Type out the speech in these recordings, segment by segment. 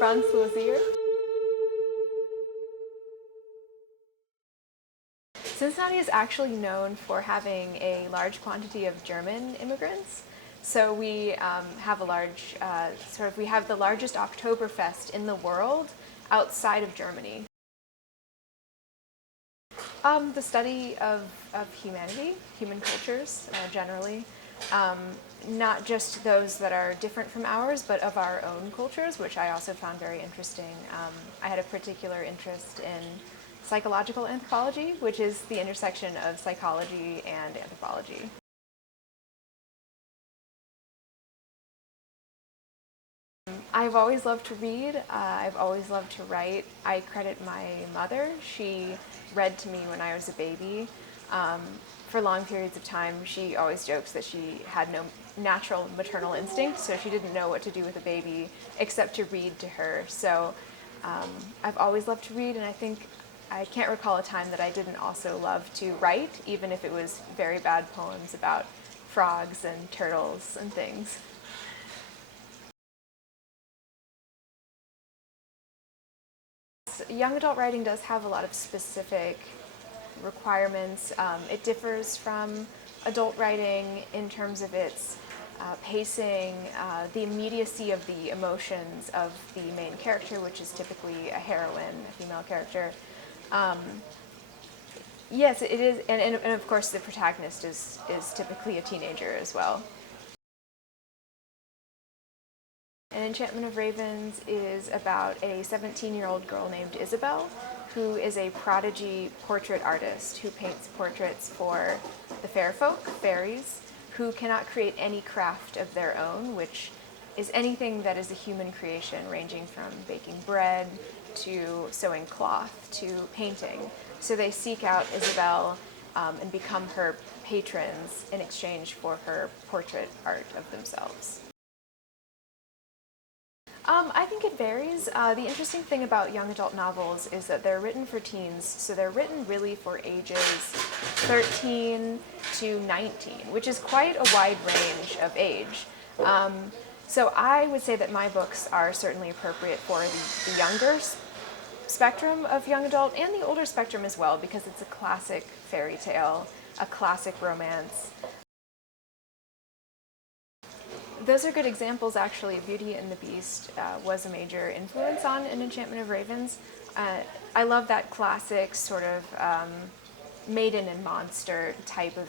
Franceloisirs. Cincinnati is actually known for having a large quantity of German immigrants. So we have a large, we have the largest Oktoberfest in the world outside of Germany. The study of humanity, human cultures generally. Not just those that are different from ours, but of our own cultures, which I also found very interesting. I had a particular interest in psychological anthropology, which is the intersection of psychology and anthropology. I've always loved to read. I've always loved to write. I credit my mother. She read to me when I was a baby. For long periods of time, she always jokes that she had no natural maternal instinct, so she didn't know what to do with a baby except to read to her. So I've always loved to read, and I can't recall a time that I didn't also love to write, even if it was very bad poems about frogs and turtles and things. Young adult writing does have a lot of specific requirements. It differs from adult writing in terms of its pacing, the immediacy of the emotions of the main character, which is typically a heroine, a female character. Yes, it is, and of course the protagonist is typically a teenager as well. An Enchantment of Ravens is about a 17-year-old girl named Isabel, who is a prodigy portrait artist who paints portraits for the fair folk, fairies, who cannot create any craft of their own, which is anything that is a human creation, ranging from baking bread to sewing cloth to painting. So they seek out Isabel and become her patrons in exchange for her portrait art of themselves. I think it varies. The interesting thing about young adult novels is that they're written for teens, so they're written really for ages 13 to 19, which is quite a wide range of age. So I would say that my books are certainly appropriate for the younger spectrum of young adult and the older spectrum as well, because it's a classic fairy tale, a classic romance. Those are good examples, actually. Beauty and the Beast was a major influence on An Enchantment of Ravens. I love that classic sort of maiden and monster type of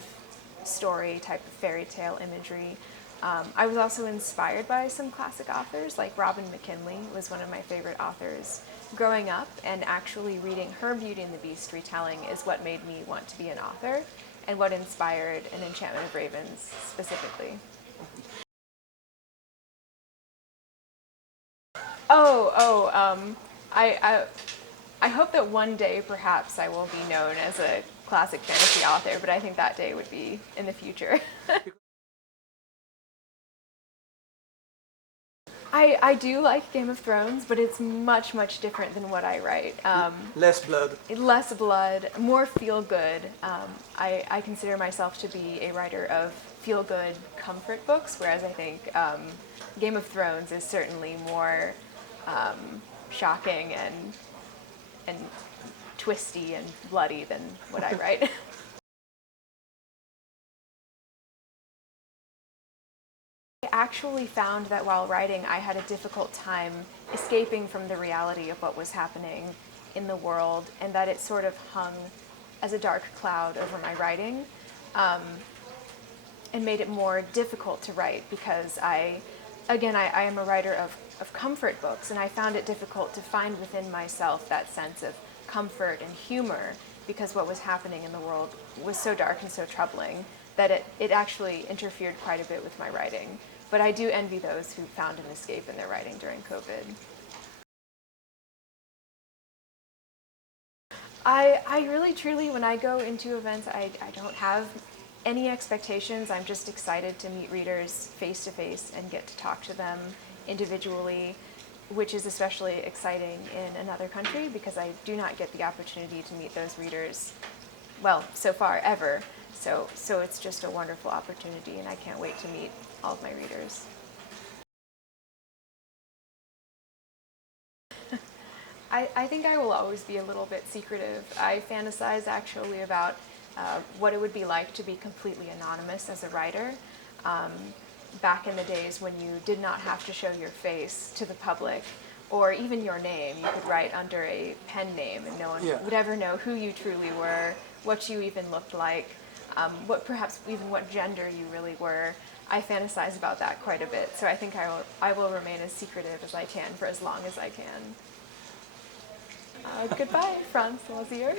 story, type of fairy tale imagery. I was also inspired by some classic authors, like Robin McKinley was one of my favorite authors growing up, and actually reading her Beauty and the Beast retelling is what made me want to be an author and what inspired An Enchantment of Ravens specifically. I hope that one day perhaps I will be known as a classic fantasy author, but I think that day would be in the future. I do like Game of Thrones, but it's much, much different than what I write. Less blood. Less blood, more feel-good. I consider myself to be a writer of feel-good comfort books, whereas I think Game of Thrones is certainly more shocking and twisty and bloody than what I write. I actually found that while writing, I had a difficult time escaping from the reality of what was happening in the world, and that it sort of hung as a dark cloud over my writing, and made it more difficult to write because I am a writer of comfort books, and I found it difficult to find within myself that sense of comfort and humor because what was happening in the world was so dark and so troubling that it actually interfered quite a bit with my writing. But I do envy those who found an escape in their writing during COVID. I really truly, when I go into events, I don't have any expectations. I'm just excited to meet readers face to face and get to talk to them individually, which is especially exciting in another country because I do not get the opportunity to meet those readers, well, so far ever. So it's just a wonderful opportunity, and I can't wait to meet all of my readers. I think I will always be a little bit secretive. I fantasize actually about what it would be like to be completely anonymous as a writer. Back in the days when you did not have to show your face to the public or even your name. You could write under a pen name and no one would ever know who you truly were, what you even looked like, perhaps even what gender you really were. I fantasize about that quite a bit, so I think I will remain as secretive as I can for as long as I can. Goodbye, France Loisirs.